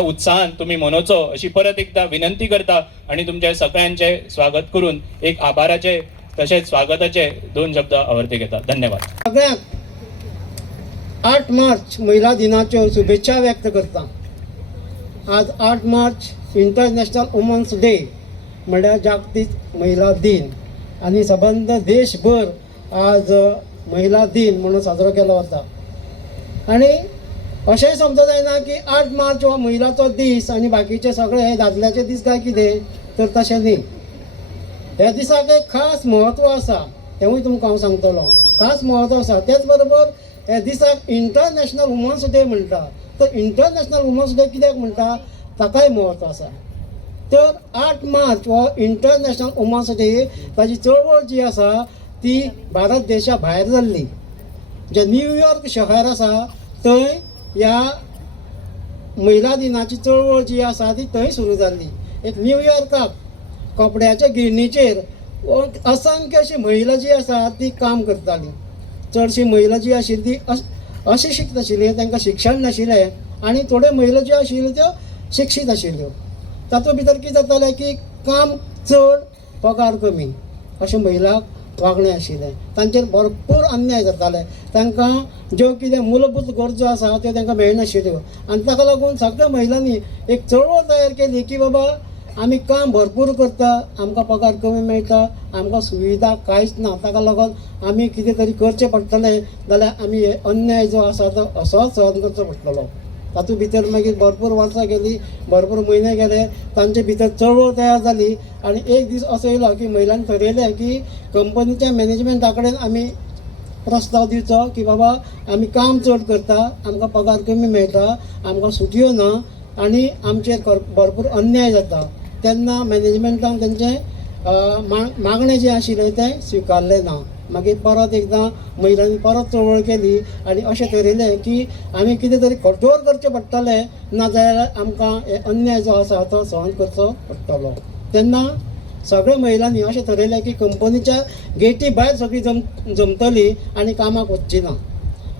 उत्साहान तुम्ही मनोवचो अशी परत एकदा विनंती करता आणि तुमच्या सगळ्यांचे स्वागत करून एक आभाराचे तसेच स्वागताचे 2 शब्द आवर्ती घेता. धन्यवाद. सगळ्यांक 8 मार्च महिला दिनाच्यो शुभेच्छा व्यक्त करता. आज 8 मार्च इंटरनॅशनल वुमन्स डे म्हळ्यार जागतीक महिला दिन आणि सबंद देशभर आज महिला दिन म्हणून साजरो केलो वता. आणि अशेंय समजूं जायना की 8 मार्च हो महिलाचो दीस आनी बाकीचे सगळे हे दादल्याचे दीस काय कितें, तर तशें न्ही. ह्या दिसाक एक खास म्हत्व आसा, तेवूय तुमकां हांव सांगतलो. खास म्हत्व आसा. त्याच बरोबर ह्या दिसाक इंटरनॅशनल वुमन्स डे म्हणटा. तर इंटरनॅशनल वुमन्स डे कित्याक म्हणटा ताकाय म्हत्व आसा. तर 8 मार्च हो इंटरनॅशनल वुमन्स डे ताची चळवळ जी आसा ती भारत देशा भायर जाल्ली. जे न्यूयॉर्क शहर आसा थंय ह्या महिला दिनाची चळवळ जी आसा ती थंय सुरू जाल्ली. एक न्यूयॉर्काक कपड्याच्या गिरणीचेर असंख्य अशी महिला जी आसा ती काम करताली. चडशी महिला जी आशिल्ली ती अशिक्षीत आशिल्ली, तांकां शिक्षण नाशिल्लें, आनी थोड्यो महिला ज्यो आशिल्ल्यो त्यो शिक्षीत आशिल्ल्यो. तातूंत भितर कितें जातालें की काम चड पगार कमी अशें महिलांक वागणें आशिल्लें. तांचेर भरपूर अन्याय जाताले. तांकां ज्यो कितें मूलभूत गरजो आसा त्यो तांकां मेळनाशिल्ल्यो. आनी ताका लागून सगळ्या महिलांनी एक चळवळ तयार केली की बाबा आमी काम भरपूर करता, आमकां पगार कमी मेळटा, आमकां सुविधा कांयच ना, ताका लागून आमी कितें तरी करचें पडटलें जाल्यार आमी हे अन्याय जो आसा तो असोच सहन करचो पडटलो. तातूंत भितर मागीर भरपूर वर्सां गेली, भरपूर म्हयने गेले, तांचे भितर चळवळ तयार जाली. आनी एक दीस असो येयलो की महिलांनी ठरयलें की कंपनीच्या मॅनेजमेंटा कडेन आमी प्रस्ताव दिवचो की बाबा आमी काम चड करता, आमकां पगार कमी मेळटा, आमकां सुटयो ना आनी आमचेर भरपूर अन्याय जाता. तेन्ना मॅनेजमेंटान तेंचें मागणें जें आशिल्लें तें स्विकारलें ना. मागीर परत एकदां महिलांनी परत चळवळ केली आनी अशें ठरयलें की आमी कितें तरी कठोर करचें पडटलें, नाजाल्यार आमकां हे अन्याय जो आसा तो सहन करचो पडटलो. तेन्ना सगळ्या महिलांनी अशें ठरयलें की कंपनीच्या गेटी भायर सगळीं जमतली आनी कामाक वचची ना.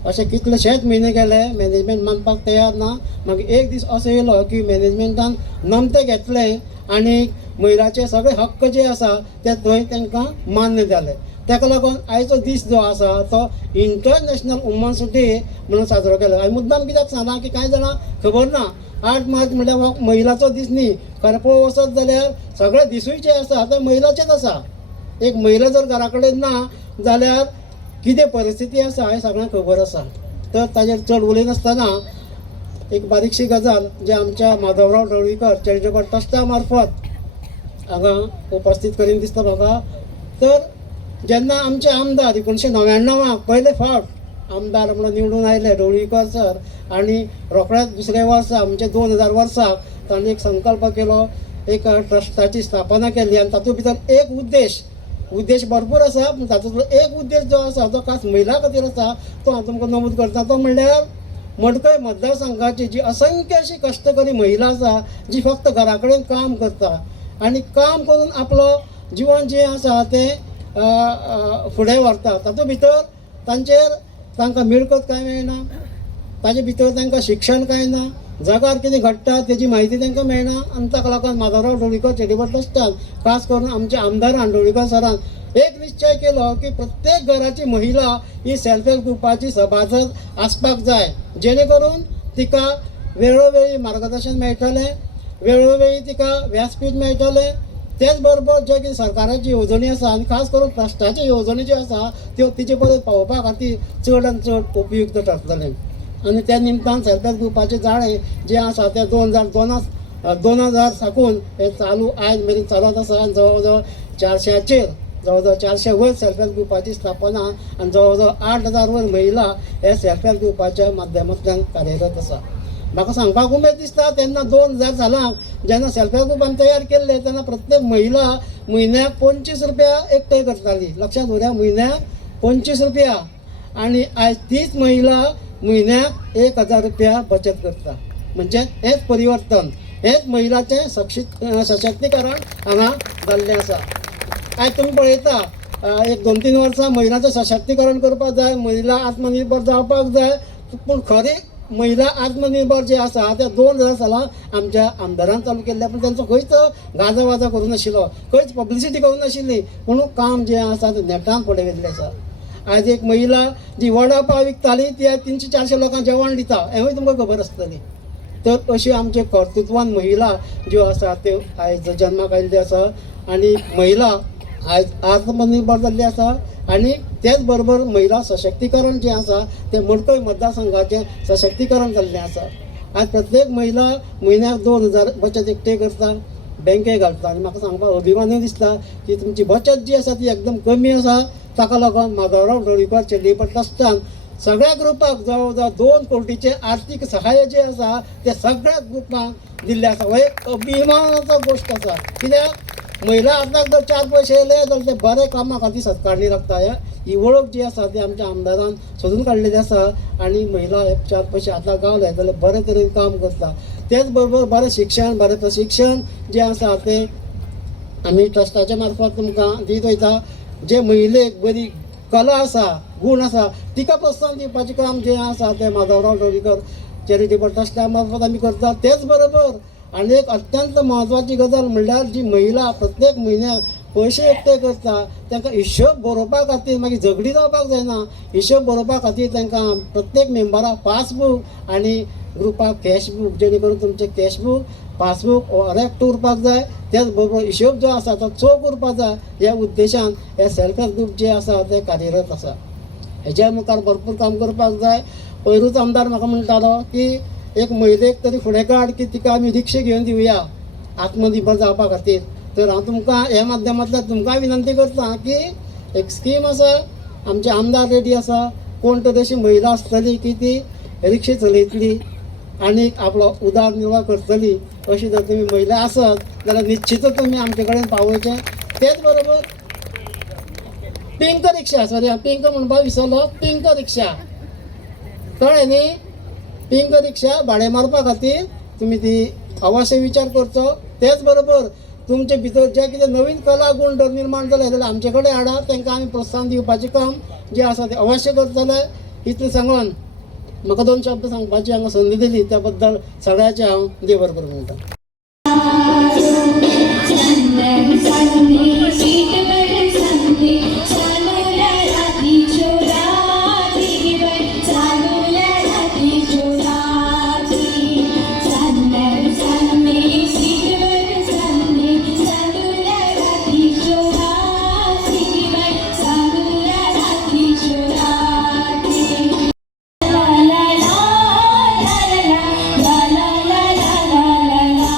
अशें कितलेशेच म्हयने गेले, मॅनेजमेंट मानपाक तयार ना. मागीर एक दीस असो येयलो की मॅनेजमेंटान नमतें घेतलें आनी महिलाचे सगळे हक्क जे आसा ते थंय तांकां मान्य जाले. ताका लागून आयचो दीस जो आसा तो इंटरनॅशनल वुमन्स डे म्हणून साजरो केलो. हांवें मुद्दाम कित्याक सांगला की कांय जाणां खबर ना 8 मार्च म्हणल्यार हो महिलाचो दीस न्ही. खरें पळोवंक वचत जाल्यार सगळे दिसूय जे आसा ते महिलाचेच आसा. एक महिला जर घरा कडेन ना जाल्यार कितें परिस्थिती आसा हें सगळ्यांक खबर आसा. तर ताजेर चड उलयनासतना एक बारीकशी गजाल जे आमच्या माधवराव ढवळीकर चॅरिटेबल ट्रस्टा मार्फत हांगा उपस्थित करीन दिसता म्हाका. तर जेन्ना आमचे आमदार 1999 पयले फावट आमदार म्हणून निवडून आयले ढवळीकर सर, आनी रोखडेच दुसरे वर्सा म्हणजे 2000 वर्साक तांणी एक संकल्प केलो, एक ट्रस्टाची स्थापना केली. आनी तातूंत भितर एक उद्देश भरपूर आसा, पूण तातूंतलो एक उद्देश जो आसा तो खास महिला खातीर आसा तो हांव तुमकां नमूद करता. तो म्हणल्यार मडकय मतदारसंघाची जी असंख्य अशी कश्टकरी महिला आसा जी फक्त घरा कडेन काम करता आनी काम करून आपलो जिवन जें आसा तें फुडें व्हरता. तातूंत भितर तांकां मिळकत कांय मेळना, ताजे भितर तांकां शिक्षण कांय ना, जगार कितें घडटा तेजी म्हायती तांकां मेळना. आनी ताका लागून माधवराव ढवळीकर चॅरिटेबल ट्रस्टान खास करून आमच्या आमदारान ढवळीकर सरान एक निश्चय केलो की प्रत्येक घराची महिला ही सेल्फ हेल्प ग्रुपाची सभासद आसपाक जाय, जेणे करून तिका वेळोवेळी मार्गदर्शन मेळटलें, वेळोवेळी तिका व्यासपीठ मेळटलें. तेच बरोबर जे कितें सरकाराची येवजणी आसा आनी खास करून ट्रस्टाच्यो येवजणी ज्यो आसा त्यो तिचे पर्यंत पावोवपा खातीर चड आनी चड उपयुक्त थारतलें. आनी त्या निमतान सेल्फ हेल्प ग्रुपाचें जाळें जें आसा तें 2002 साकून हें चालू आयज मेरेन चलत आसा. आनी जवळ जवळ 400 वयर सेल्फ हेल्प ग्रुपाची स्थापना आनी जवळ 8,000 वयर महिला हे सेल्फ हेल्प ग्रुपाच्या माध्यमांतल्यान कार्यरत आसा. म्हाका सांगपाक उमेद दिसता तेन्ना 2000 सालांत जेन्ना सेल्फ हेल्प ग्रुप आमी तयार केल्ले तेन्ना प्रत्येक महिला म्हयन्याक 25 रुपया एकठांय करताली. लक्षात दवरा, म्हयन्याक 25 रुपया. आनी आयज तीच महिला म्हयन्याक 1000 रुपया बचत करता. म्हणजे हेच परिवर्तन, हेच महिलाचें सशक्तीकरण हांगा जाल्लें आसा. आयज तुमी पळयता एक 2-3 वर्सां महिलांचें सशक्तीकरण करपाक जाय, महिला आत्मनिर्भर जावपाक जाय. पूण खरी महिला आत्मनिर्भर जे आसा ते 2000 सालां आमच्या आमदारान चालू केल्ले. पूण तांचो खंयच गाजवाजो करूं नाशिल्लो, खंयच पब्लिसिटी करूं नाशिल्ली. पूण काम जें आसा तें नेटान पळयल्लें आसा. आज एक महिला जी वडा पाव विकताली ती आज 300-400 लोकांक जेवण दिता, हेंवूय तुमकां खबर आसतली. तर अशी आमचे कर्तृत्वान महिला ज्यो आसा त्यो आयज जन्माक आयिल्ल्यो आसा. आनी महिला आयज आत्मनिर्भर जाल्ली आसा. आनी तेच बरोबर महिला सशक्तीकरण जें आसा तें मडकय मतदारसंघाचें सशक्तीकरण जाल्लें आसा. आज प्रत्येक महिला म्हयन्याक 2000 बचत एकठांय करता, बँके घालता. आनी म्हाका सांगपाक अभिमानूय दिसता की तुमची बचत जी आसा ती एकदम कमी आसा. ताका लागून माधवराव ढवळीकर चॅरिटेबल ट्रस्टान सगळ्या ग्रुपाक जवळ 2 कोटीचे आर्थीक सहाय्य जे आसा ते सगळ्या ग्रुपांक दिल्लें आसा. हो एक अभिमानाचो गोश्ट आसा. कित्याक महिला हाताक जर 4 पयशे येले जाल्यार ते बरे कामा खातीर सत्कारणी लागता. ही वळख जी आसा ती आमच्या आमदारान सोदून काडलेली आसा. आनी महिला 4 पयशे हाताक गावले जाल्यार बरे तरेन काम करता. तेच बरोबर बरें शिक्षण, बरें प्रशिक्षण जें आसा तें आमी ट्रस्टाच्या मार्फत तुमकां दीत वयता. जे महिलेक बरी कला आसा, गूण आसा तिका प्रोत्साहन दिवपाचें काम जें आसा तें माधवराव ढवळीकर चॅरिटेबल ट्रस्टा मार्फत आमी करता. तेच बरोबर आनी एक अत्यंत म्हत्वाची गजाल म्हणल्यार जी महिला प्रत्येक म्हयन्याक पयशे एकठांय करता तांकां हिशोब बरोवपा खातीर मागीर झगडी जावपाक जायना. हिशोब बरोवपा खातीर तांकां प्रत्येक मेंबराक पासबूक आनी ग्रुपाक कॅशबूक, जेणे करून तुमचें कॅशबूक पासबूक करेक्ट उरपाक जाय. त्याच बरोबर हिशोब जो आसा तो चोख उरपाक जाय. ह्या उद्देशान हे सेल्फ हेल्प ग्रुप जे आसा ते कार्यरत आसा. हेच्या मुखार भरपूर काम करपाक जाय. पयरूच आमदार म्हाका म्हणटालो की एक महिलेक तरी फुडें काड की तिका आमी रिक्षा घेवन दिवया आत्मनिर्भर जावपा खातीर. तर हांव तुमकां ह्या माध्यमांतल्यान तुमकां विनंती करता की एक स्कीम आसा, आमचे आमदार रेडी आसा. कोण तरी अशी महिला आसतली की ती रिक्षा चलयतली आनी आपलो उदरनिर्वाह करतली. अशी जर तुमी महिला आसत जाल्यार निश्चितच तुमी आमचे कडेन पावोवचें. तेच बरोबर पिंक रिक्षा, सॉरी हांव पिंक म्हणपाक विसरलो, पिंक रिक्षा कळ्ळें न्ही. पिंक रिक्षा भाडें मारपा खातीर तुमी ती अवश्य विचार करचो. तेच बरोबर तुमचे भितर जे कितें नवीन कला गुण जर निर्माण जाले जाल्यार आमचे कडेन हाडात. तांकां आमी प्रोत्साहन दिवपाचें काम जें आसा तें अवश्य करतले. इतलें सांगून म्हाका 2 शब्द सांगपाची हांगा संदी दिली त्या बद्दल सगळ्याचे हांव देव बरोबर म्हणटा. la la la la la la la la la la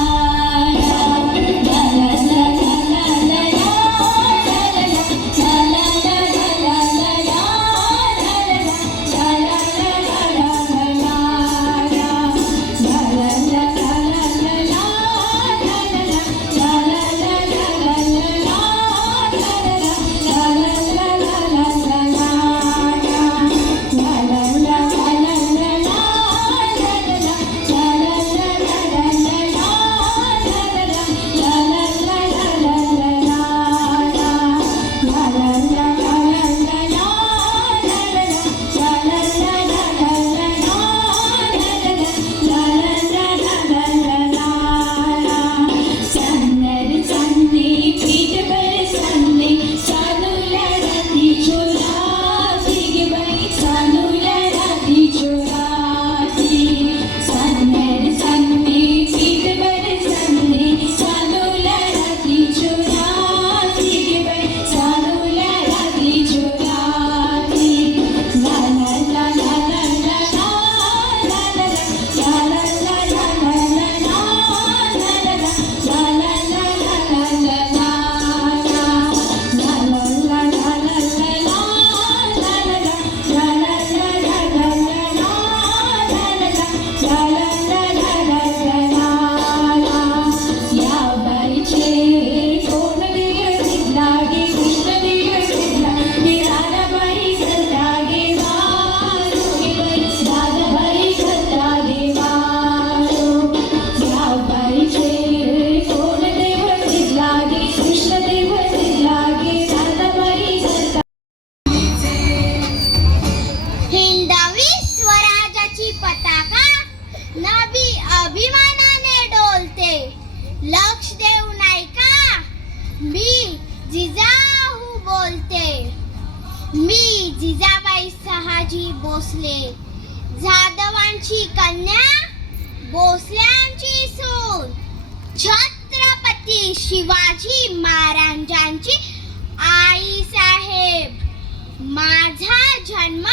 Bhosale, जाधवांची कन्या भोसल्यांची सून, छत्रपती शिवाजी महाराजांची आई साहेब. माझा जन्म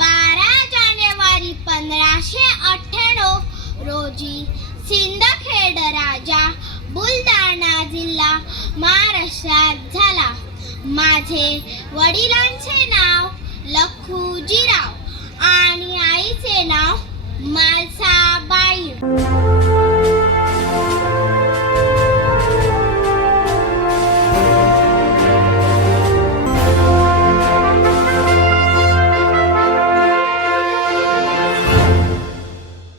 12 जानेवारी 1598 रोजी सिंदखेड राजा, बुलढाणा जिल्हा, महाराष्ट्रात झाला. माझे वडिलांचे नाव लखुजीराव आणि आईचे नाव मालसाबाई.